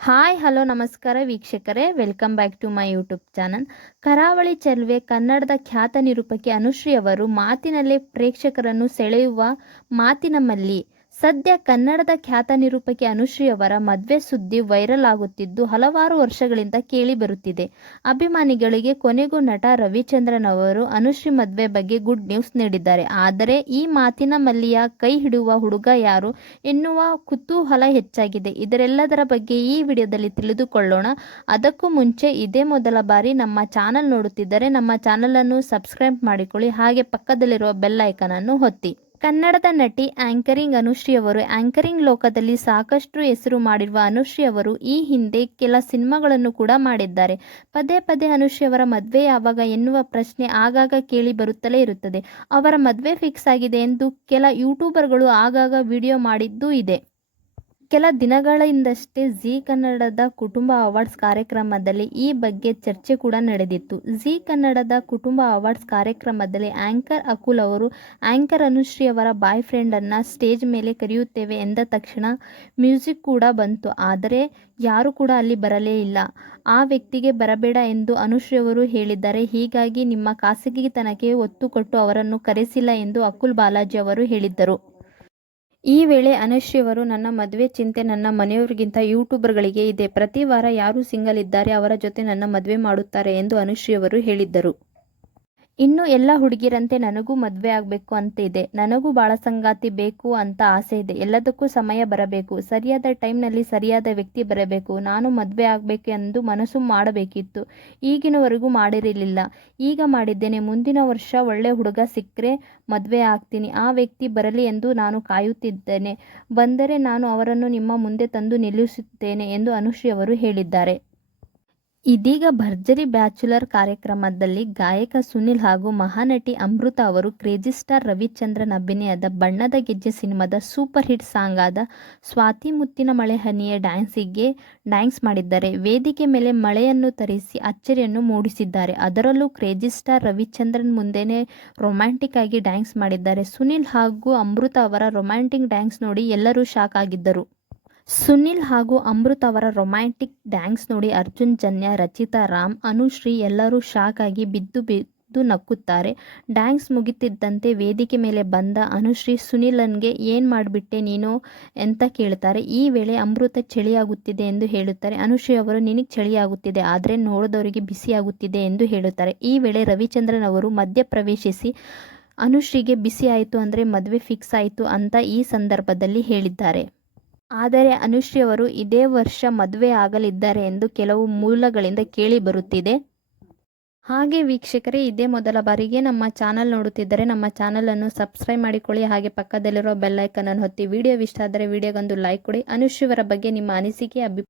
Hi hello ನಮಸ್ಕಾರ ವೀಕ್ಷಕರೇ, welcome back to my YouTube channel. Karavali Cheluve ಕನ್ನಡದ ಖ್ಯಾತ ನಿರೂಪಕಿ ಅನುಶ್ರೀ ಅವರು ಮಾತಿನಲ್ಲೇ ಪ್ರೇಕ್ಷಕರನ್ನು ಸೆಳೆಯುವ ಮಾತಿನ ಮಲ್ಲಿ. ಸದ್ಯ ಕನ್ನಡದ ಖ್ಯಾತ ನಿರೂಪಕಿ ಅನುಶ್ರೀ ಅವರ ಮದುವೆ ಸುದ್ದಿ ವೈರಲ್ ಆಗುತ್ತಿದ್ದು ಹಲವಾರು ವರ್ಷಗಳಿಂದ ಕೇಳಿ ಬರುತ್ತಿದೆ. ಅಭಿಮಾನಿಗಳಿಗೆ ಕೊನೆಗೂ ನಟ ರವಿಚಂದ್ರನ್ ಅವರು ಅನುಶ್ರೀ ಮದುವೆ ಬಗ್ಗೆ ಗುಡ್ ನ್ಯೂಸ್ ನೀಡಿದ್ದಾರೆ. ಆದರೆ ಈ ಮಾತಿನ ಮಲ್ಲಿಯ ಕೈ ಹಿಡಿಯುವ ಹುಡುಗ ಯಾರು ಎನ್ನುವ ಕುತೂಹಲ ಹೆಚ್ಚಾಗಿದೆ. ಇದರೆಲ್ಲದರ ಬಗ್ಗೆ ಈ ವಿಡಿಯೋದಲ್ಲಿ ತಿಳಿದುಕೊಳ್ಳೋಣ. ಅದಕ್ಕೂ ಮುಂಚೆ ಇದೇ ಮೊದಲ ಬಾರಿ ನಮ್ಮ ಚಾನಲ್ ನೋಡುತ್ತಿದ್ದರೆ ನಮ್ಮ ಚಾನಲನ್ನು ಸಬ್ಸ್ಕ್ರೈಬ್ ಮಾಡಿಕೊಳ್ಳಿ, ಹಾಗೆ ಪಕ್ಕದಲ್ಲಿರುವ ಬೆಲ್ ಐಕಾನ್ ಅನ್ನು ಒತ್ತಿ. ಕನ್ನಡದ ನಟಿ ಆಂಕರಿಂಗ್ ಅನುಶ್ರೀ ಅವರು. ಆಂಕರಿಂಗ್ ಲೋಕದಲ್ಲಿ ಸಾಕಷ್ಟು ಹೆಸರು ಮಾಡಿರುವ ಅನುಶ್ರೀ ಅವರು ಈ ಹಿಂದೆ ಕೆಲ ಸಿನಿಮಾಗಳನ್ನು ಕೂಡ ಮಾಡಿದ್ದಾರೆ. ಪದೇ ಪದೇ ಅನುಶ್ರೀ ಅವರ ಮದುವೆ ಯಾವಾಗ ಎನ್ನುವ ಪ್ರಶ್ನೆ ಆಗಾಗ ಕೇಳಿ ಬರುತ್ತಲೇ ಇರುತ್ತದೆ. ಅವರ ಮದುವೆ ಫಿಕ್ಸ್ ಆಗಿದೆ ಎಂದು ಕೆಲ ಯೂಟ್ಯೂಬರ್ಗಳು ಆಗಾಗ ವಿಡಿಯೋ ಮಾಡಿದ್ದೂ ಇದೆ. ಕೆಲ ದಿನಗಳಿಂದಷ್ಟೇ ಜೀ ಕನ್ನಡದ ಕುಟುಂಬ ಅವಾರ್ಡ್ಸ್ ಕಾರ್ಯಕ್ರಮದಲ್ಲಿ ಈ ಬಗ್ಗೆ ಚರ್ಚೆ ಕೂಡ ನಡೆದಿತ್ತು. ಜೀ ಕನ್ನಡದ ಕುಟುಂಬ ಅವಾರ್ಡ್ಸ್ ಕಾರ್ಯಕ್ರಮದಲ್ಲಿ ಆಂಕರ್ ಅಕುಲ್ ಅವರು ಆಂಕರ್ ಅನುಶ್ರೀ ಅವರ ಬಾಯ್ ಫ್ರೆಂಡನ್ನು ಸ್ಟೇಜ್ ಮೇಲೆ ಕರೆಯುತ್ತೇವೆ ಎಂದ ತಕ್ಷಣ ಮ್ಯೂಸಿಕ್ ಕೂಡ ಬಂತು. ಆದರೆ ಯಾರು ಕೂಡ ಅಲ್ಲಿ ಬರಲೇ ಇಲ್ಲ. ಆ ವ್ಯಕ್ತಿಗೆ ಬರಬೇಡ ಎಂದು ಅನುಶ್ರೀ ಅವರು ಹೇಳಿದ್ದಾರೆ. ಹೀಗಾಗಿ ನಿಮ್ಮ ಖಾಸಗಿತನಕ್ಕೆ ಒತ್ತು ಕೊಟ್ಟು ಅವರನ್ನು ಕರೆಸಿಲ್ಲ ಎಂದು ಅಕುಲ್ ಬಾಲಾಜಿ ಅವರು ಹೇಳಿದ್ದರು. ಈ ವೇಳೆ ಅನುಶ್ರೀ ಅವರು, ನನ್ನ ಮದುವೆ ಚಿಂತೆ ನನ್ನ ಮನೆಯವರಿಗಿಂತ ಯೂಟ್ಯೂಬರ್ಗಳಿಗೆ ಇದೆ. ಪ್ರತಿ ವಾರ ಯಾರು ಸಿಂಗಲ್ ಇದ್ದಾರೆ ಅವರ ಜೊತೆ ನನ್ನ ಮದುವೆ ಮಾಡುತ್ತಾರೆ ಎಂದು ಅನುಶ್ರೀ ಅವರು ಹೇಳಿದ್ದರು. ಇನ್ನು ಎಲ್ಲ ಹುಡುಗಿರಂತೆ ನನಗೂ ಮದುವೆ ಆಗಬೇಕು ಅಂತ ಇದೆ. ನನಗೂ ಬಾಳ ಸಂಗಾತಿ ಬೇಕು ಅಂತ ಆಸೆ ಇದೆ. ಎಲ್ಲದಕ್ಕೂ ಸಮಯ ಬರಬೇಕು, ಸರಿಯಾದ ಟೈಮ್ನಲ್ಲಿ ಸರಿಯಾದ ವ್ಯಕ್ತಿ ಬರಬೇಕು. ನಾನು ಮದುವೆ ಆಗಬೇಕು ಎಂದು ಮನಸ್ಸು ಮಾಡಬೇಕಿತ್ತು. ಈಗಿನವರೆಗೂ ಮಾಡಿರಲಿಲ್ಲ, ಈಗ ಮಾಡಿದ್ದೇನೆ. ಮುಂದಿನ ವರ್ಷ ಒಳ್ಳೆ ಹುಡುಗ ಸಿಕ್ಕರೆ ಮದುವೆ ಆಗ್ತೀನಿ. ಆ ವ್ಯಕ್ತಿ ಬರಲಿ ಎಂದು ನಾನು ಕಾಯುತ್ತಿದ್ದೇನೆ. ಬಂದರೆ ನಾನು ಅವರನ್ನು ನಿಮ್ಮ ಮುಂದೆ ತಂದು ನಿಲ್ಲಿಸುತ್ತೇನೆ ಎಂದು ಅನುಶ್ರೀ ಅವರು ಹೇಳಿದ್ದಾರೆ. ಇದೀಗ ಭರ್ಜರಿ ಬ್ಯಾಚುಲರ್ ಕಾರ್ಯಕ್ರಮದಲ್ಲಿ ಗಾಯಕ ಸುನಿಲ್ ಹಾಗೂ ಮಹಾನಟಿ ಅಮೃತ ಅವರು ಕ್ರೇಜಿ ಸ್ಟಾರ್ ರವಿಚಂದ್ರನ್ ಅಭಿನಯದ ಬಣ್ಣದ ಗೆಜ್ಜೆ ಸಿನಿಮಾದ ಸೂಪರ್ ಹಿಟ್ ಸಾಂಗ್ ಆದ ಸ್ವಾತಿ ಮುತ್ತಿನ ಮಳೆ ಹನಿಯ ಡ್ಯಾನ್ಸ್ ಮಾಡಿದ್ದಾರೆ. ವೇದಿಕೆ ಮೇಲೆ ಮಳೆಯನ್ನು ತರಿಸಿ ಅಚ್ಚರಿಯನ್ನು ಮೂಡಿಸಿದ್ದಾರೆ. ಅದರಲ್ಲೂ ಕ್ರೇಜಿ ಸ್ಟಾರ್ ರವಿಚಂದ್ರನ್ ಮುಂದೆನೇ ರೊಮ್ಯಾಂಟಿಕ್ ಆಗಿ ಡ್ಯಾನ್ಸ್ ಮಾಡಿದ್ದಾರೆ. ಸುನಿಲ್ ಹಾಗೂ ಅಮೃತ ಅವರ ರೊಮ್ಯಾಂಟಿಕ್ ಡ್ಯಾನ್ಸ್ ನೋಡಿ ಎಲ್ಲರೂ ಶಾಕ್ ಆಗಿದ್ದರು. ಸುನಿಲ್ ಹಾಗೂ ಅಮೃತ್ ಅವರ ರೊಮ್ಯಾಂಟಿಕ್ ಡ್ಯಾನ್ಸ್ ನೋಡಿ ಅರ್ಜುನ್ ಜನ್ಯ, ರಚಿತಾ ರಾಮ್, ಅನುಶ್ರೀ ಎಲ್ಲರೂ ಶಾಕ್ ಆಗಿ ಬಿದ್ದು ನಕ್ಕುತ್ತಾರೆ. ಡ್ಯಾನ್ಸ್ ಮುಗಿತಿದ್ದಂತೆ ವೇದಿಕೆ ಮೇಲೆ ಬಂದ ಅನುಶ್ರೀ ಸುನಿಲನ್ಗೆ ಏನು ಮಾಡಿಬಿಟ್ಟೆ ನೀನು ಅಂತ ಕೇಳ್ತಾರೆ. ಈ ವೇಳೆ ಅಮೃತ ಚಳಿಯಾಗುತ್ತಿದೆ ಎಂದು ಹೇಳುತ್ತಾರೆ. ಅನುಶ್ರೀ ಅವರು, ನಿನಗೆ ಚಳಿಯಾಗುತ್ತಿದೆ, ಆದರೆ ನೋಡಿದವರಿಗೆ ಬಿಸಿಯಾಗುತ್ತಿದೆ ಎಂದು ಹೇಳುತ್ತಾರೆ. ಈ ವೇಳೆ ರವಿಚಂದ್ರನ್ ಅವರು ಮಧ್ಯ ಪ್ರವೇಶಿಸಿ ಅನುಶ್ರೀಗೆ ಬಿಸಿ ಆಯಿತು ಅಂದರೆ ಮದುವೆ ಫಿಕ್ಸ್ ಆಯಿತು ಅಂತ ಈ ಸಂದರ್ಭದಲ್ಲಿ ಹೇಳಿದ್ದಾರೆ. ಆದರೆ ಅನುಶ್ರೀ ಅವರು ಇದೇ ವರ್ಷ ಮದುವೆ ಆಗಲಿದ್ದಾರೆ ಎಂದು ಕೆಲವು ಮೂಲಗಳಿಂದ ಕೇಳಿ ಬರುತ್ತಿದೆ. ಹಾಗೆ ವೀಕ್ಷಕರೇ, ಇದೇ ಮೊದಲ ಬಾರಿಗೆ ನಮ್ಮ ಚಾನಲ್ ನೋಡುತ್ತಿದ್ದರೆ ನಮ್ಮ ಚಾನಲನ್ನು ಸಬ್ಸ್ಕ್ರೈಬ್ ಮಾಡಿಕೊಳ್ಳಿ, ಹಾಗೆ ಪಕ್ಕದಲ್ಲಿರೋ ಬೆಲ್ ಐಕಾನ್ ಅನ್ನು ಒತ್ತಿ. ವಿಡಿಯೋ ಇಷ್ಟ ಆದರೆ ವಿಡಿಯೋಗೊಂದು ಲೈಕ್ ಕೊಡಿ. ಅನುಶ್ರೀ ಅವರ ಬಗ್ಗೆ ನಿಮ್ಮ ಅನಿಸಿಕೆ